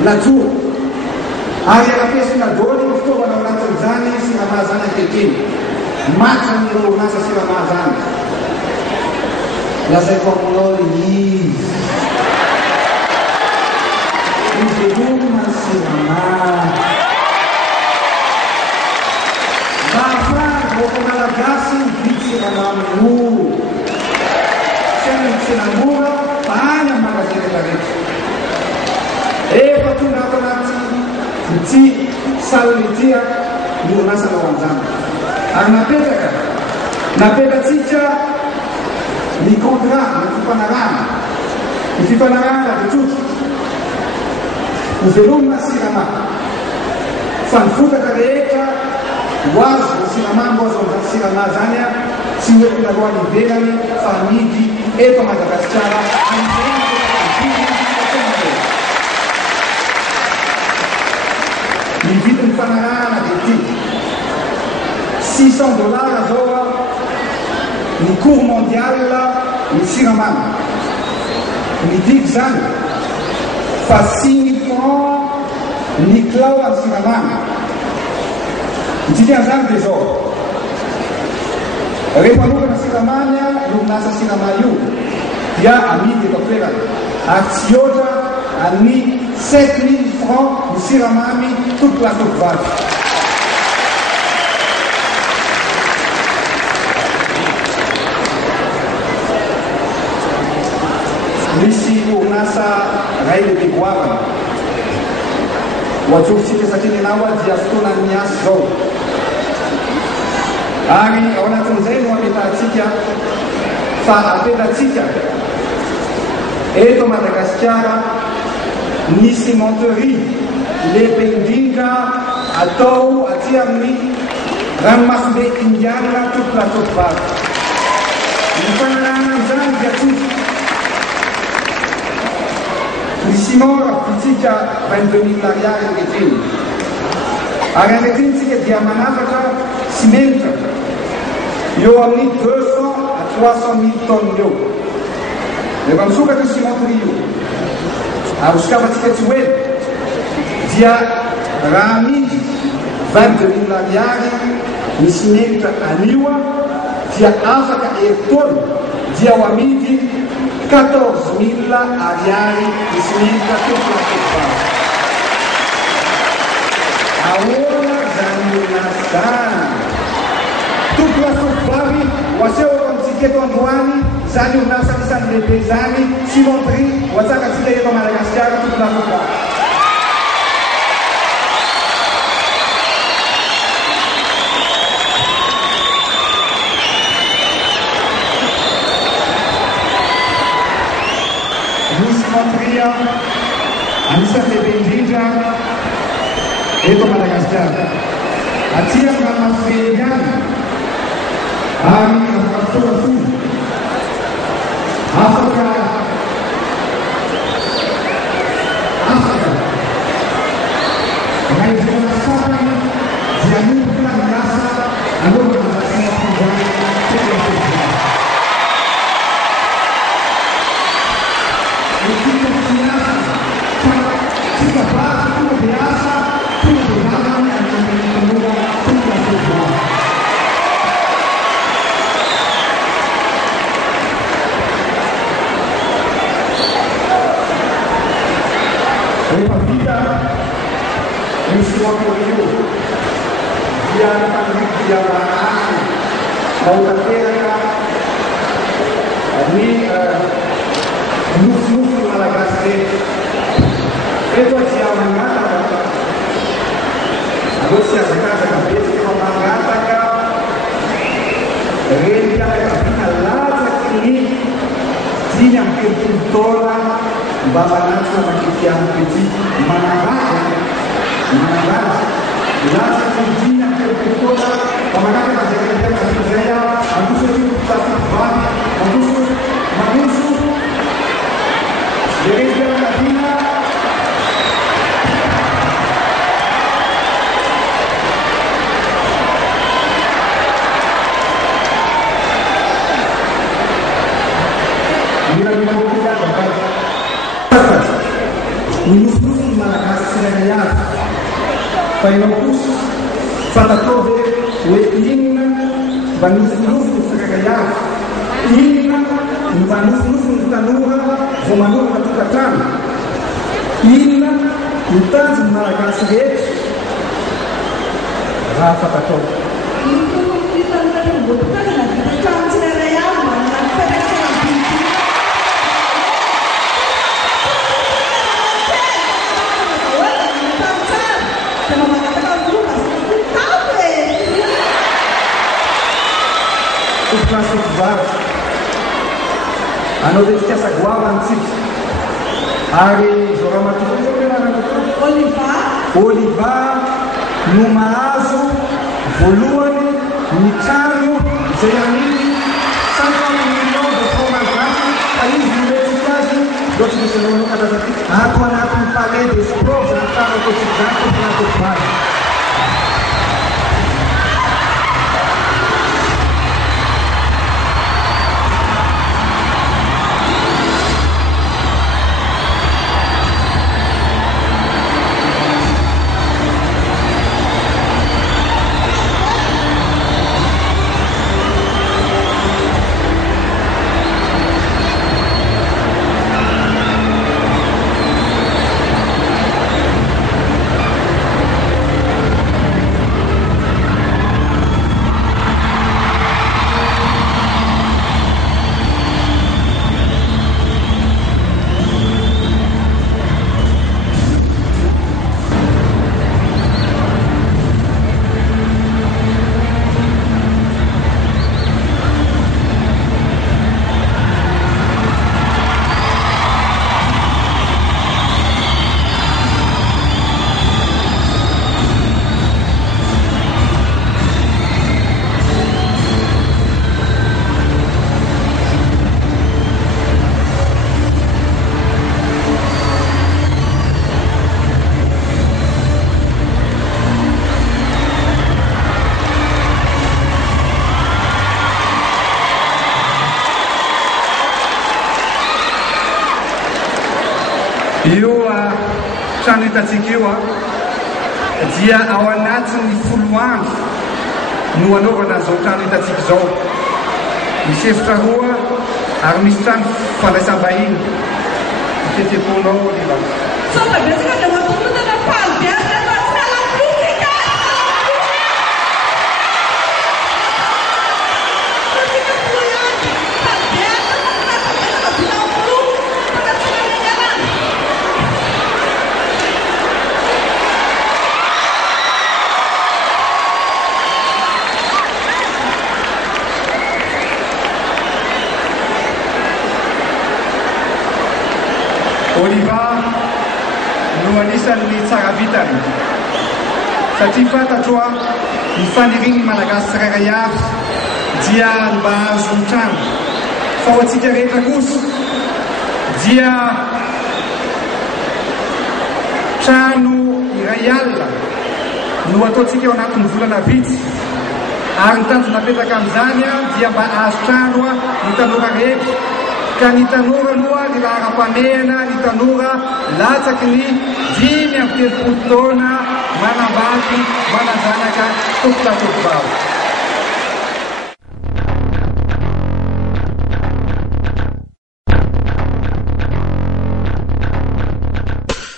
Laggiù, aria la pescatori, non sto a lavorare anni, si la mazana che tiene, mangiano di una si la mazana. La sei con noi lì. Il volume si la va a fare come la gas in pizzi la mamu. Se non si innamora, pane a magazzino da rete. E fortunato nati, salvitia, non sa la mangiare. Na peta ciccia, mi contra, mi si panarana di tutti. Un volume si la fan futa careca, guarda si la mamma, si la lasagna, si vuole la guardia verami, famigli, e come da casciara, il video di Panarana di $600 a ora, un cours mondial, in Siraman. Mi dico, fa 5 francs, ni clau al Siraman. Ci tiene a des ore. Repanuka na Siramania, non nasa Siramayu. Ya amici di Topera, Aziota, anni 7.000 francs di Siramami, toute la Topvage. Nisi unasa raile di Guava. Wajub sike sakini nawa diastona nias go. Ari ona tunzeno amita tika fa apeda tika. Eto Madagascar nisi Monterie le pendinga atou atiamni ramasbe indiana toute la Topvage. Nifanana zanga tutti. Simona Pitica 22.000 lariari di film. A grande critica di Amanataka si mente. Io ho 200 a 300.000 tonne. Le vam suka che si monta io. A buscava tica web. Dia Rami 22.000 lariari mi si mente a Niwa. Dia Africa e Ton. Dia Wamidi 14.000 ariari di sinistra tutta la città. Ora Zanunastan. Tutta la città, waseo konziketo anduani, Zanunasa di San Lepesani, Simon Pri, wasaka sile yeto Madagascar, tutta la città. Montria, Anissa de Benjija, Eto Madagascar. Atia Ramafreyan, Ami Afatofu, Africa, Naizona Sapa, Zianuka Nasa, Anova Nasina Pujai, ny nofinofo ny malagasy tsirairay avy fa ianao kosa fantatao ve hoe inona mba nofinofo ny tsirairay avy, inona no mba nofinofo ny tanora vao manorana tokantrano, inona no tanjo ny malagasy rehetra raha fantatao. Anao dia tsy asa goava antsika ary zao raha matokoa Oliva no mahazo voalohany ny trano izay amin'ny 50 millions de francs malagasy fa izy nometsika azy loatra misy anao karazana ato anatin'ny palais des sports zany tara ataotsika zany tompona tokovazy. Io trano hitantsika io dia ao anatin'ny 10 andro no anaovana zao trano hitantsika zao. Misy efitra roa ary misy trano fandraisam-bahiny. Fefeponao Oliva. Oliva no anisan'ny tsara vitany satria fantatro ny faniriany malagasy tsirairay avy dia mba azo ny trano fa ho antsika rehetra kosa dia trano iray alina no ataontsika eo anatin'ny volana vitsy ary ny tanjona napetaka amin'izany dia mba azo trano ny tanora rehetra. Ka ny tanora aloha ny laharam-pamehana ny tanora latsaky ny 5 amby 30 taona manambady mananjanaka tokotatovavy.